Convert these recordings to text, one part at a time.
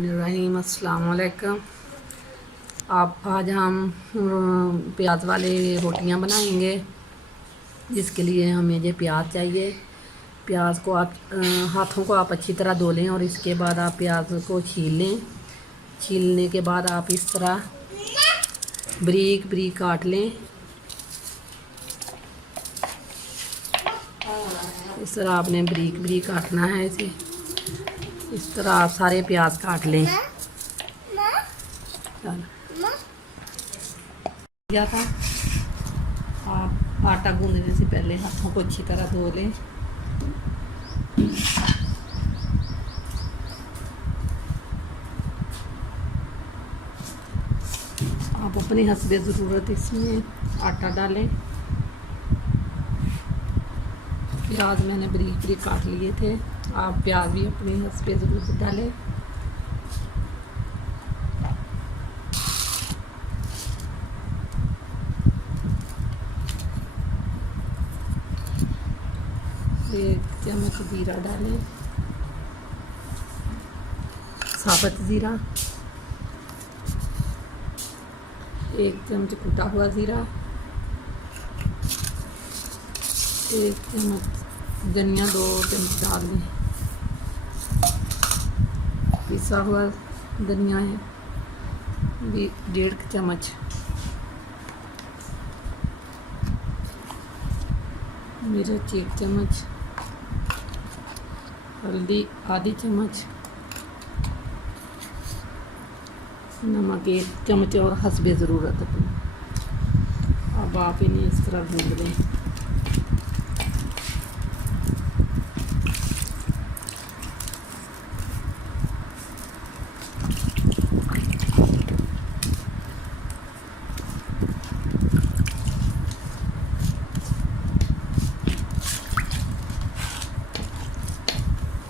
रहीम अस्सलाम वालेकुम। आप आज हम प्याज वाले रोटियां बनाएंगे, जिसके लिए हमें ये प्याज चाहिए। प्याज को आप हाथों को आप अच्छी तरह धो लें और इसके बाद आप प्याज को छील लें। छीलने के बाद आप इस तरह बारीक बारीक काट लें। इस तरह आपने बारीक बारीक काटना है इसे। इस तरह आप सारे प्याज काट लें। या था आप आटा गूंदने से पहले हाथों को अच्छी तरह धो लें। आप अपनी हस्बे ज़रूरत इसमें आटा डालें। प्याज मैंने बारीक बारीक काट लिए थे। आप प्याज भी अपनी हस्बे ज़रूरत डालें। एक चम्मच ज़ीरा डालें, साबुत ज़ीरा, एक चम्मच कुटा हुआ ज़ीरा, एक चम्मच धनिया, 2 चम्मच डाल दें। पिसा हुआ धनिया है 1.5 चम्मच, मिर्च 1 चम्मच, हल्दी आधी चम्मच, नमक 1 चम्मच और हस्बे ज़रूरत अपनी। अब आप इन्हें इस तरह भून लें।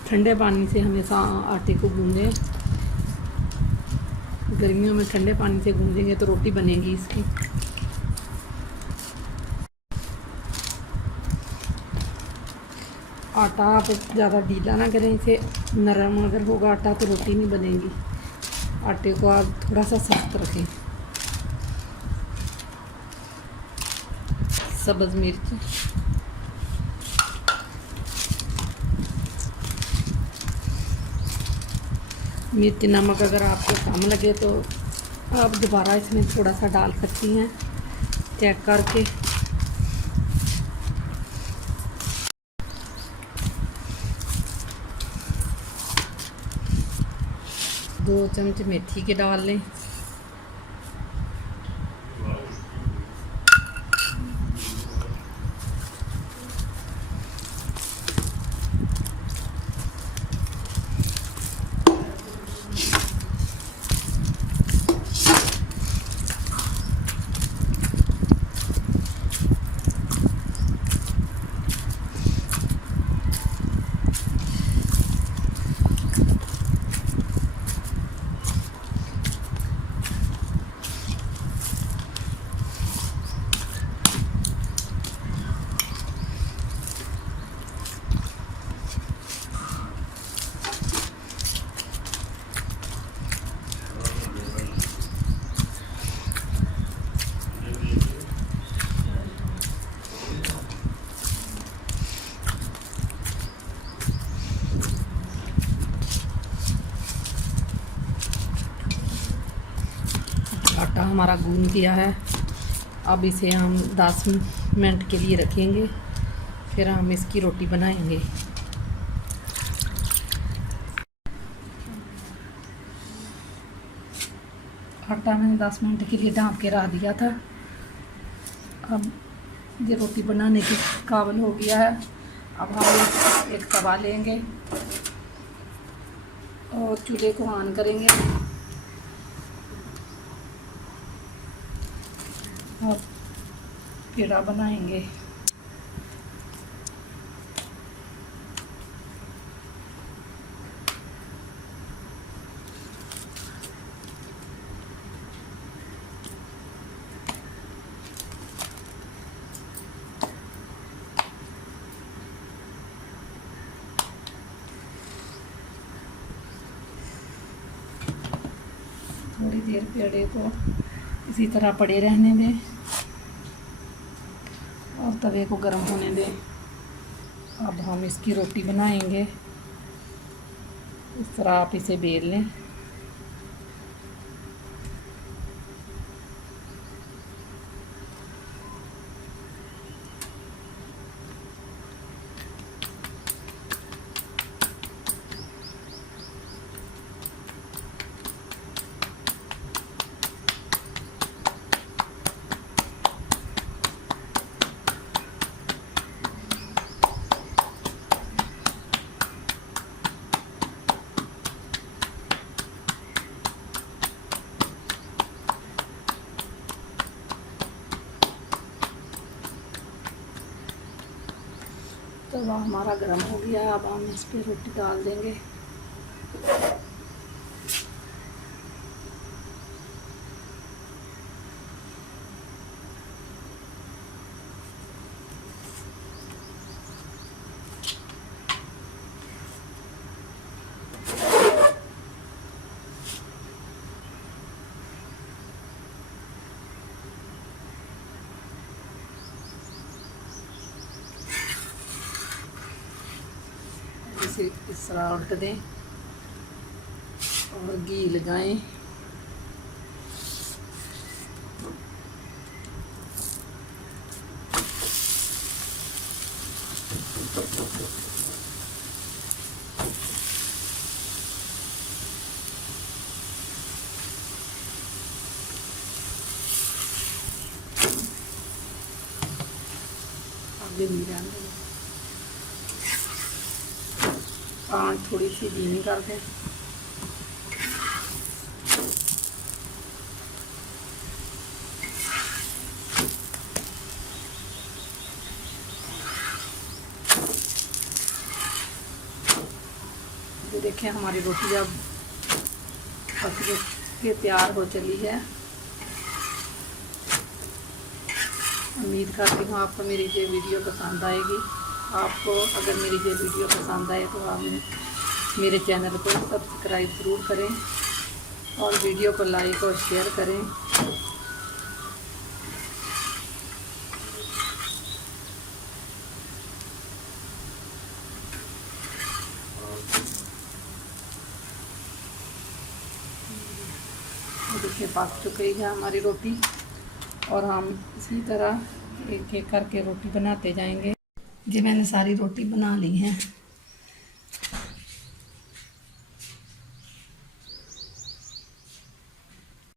ठंडे पानी से हमेशा आटे को गूंदें। गर्मियों में ठंडे पानी से गूंदेंगे तो रोटी बनेगी इसकी। आटा आप ज़्यादा ढीला ना करें, इसे नरम अगर होगा आटा तो रोटी नहीं बनेगी। आटे को आप थोड़ा सा सख्त रखें। सब्ज़ मिर्च, मिर्च नमक अगर आपको कम लगे तो आप दोबारा इसमें थोड़ा सा डाल सकती हैं चेक करके। दो चम्मच मेथी के डाल लें। आटा हमारा गूंद गया है। अब इसे हम 10 मिनट के लिए रखेंगे, फिर हम इसकी रोटी बनाएंगे। आटा मैंने 10 मिनट के लिए ढाँप के रख दिया था। अब ये रोटी बनाने के काबिल हो गया है। अब हम एक तवा लेंगे और चूल्हे को ऑन करेंगे। अब पेड़ा बनाएंगे। थोड़ी देर पेड़े को इसी तरह पड़े रहने दें और तवे को गर्म होने दें। अब हम इसकी रोटी बनाएंगे। इस तरह आप इसे बेल लें। तवा हमारा गर्म हो गया। अब हम इस पर रोटी डाल देंगे। इसे इस तरह उल्ट दें और घी लगाएं। आगे नहीं रहने दें। आँच थोड़ी सी धीमी कर दें। ये देखें हमारी रोटी अब पक के तैयार हो चली है। उम्मीद करती हूँ आपको मेरी ये वीडियो पसंद आएगी। आपको अगर मेरी ये वीडियो पसंद आए तो आप मेरे चैनल को सब्सक्राइब ज़रूर करें और वीडियो को लाइक और शेयर करें। देखिए पक चुकी है हमारी रोटी और हम इसी तरह एक एक करके रोटी बनाते जाएंगे। जी मैंने सारी रोटी बना ली है।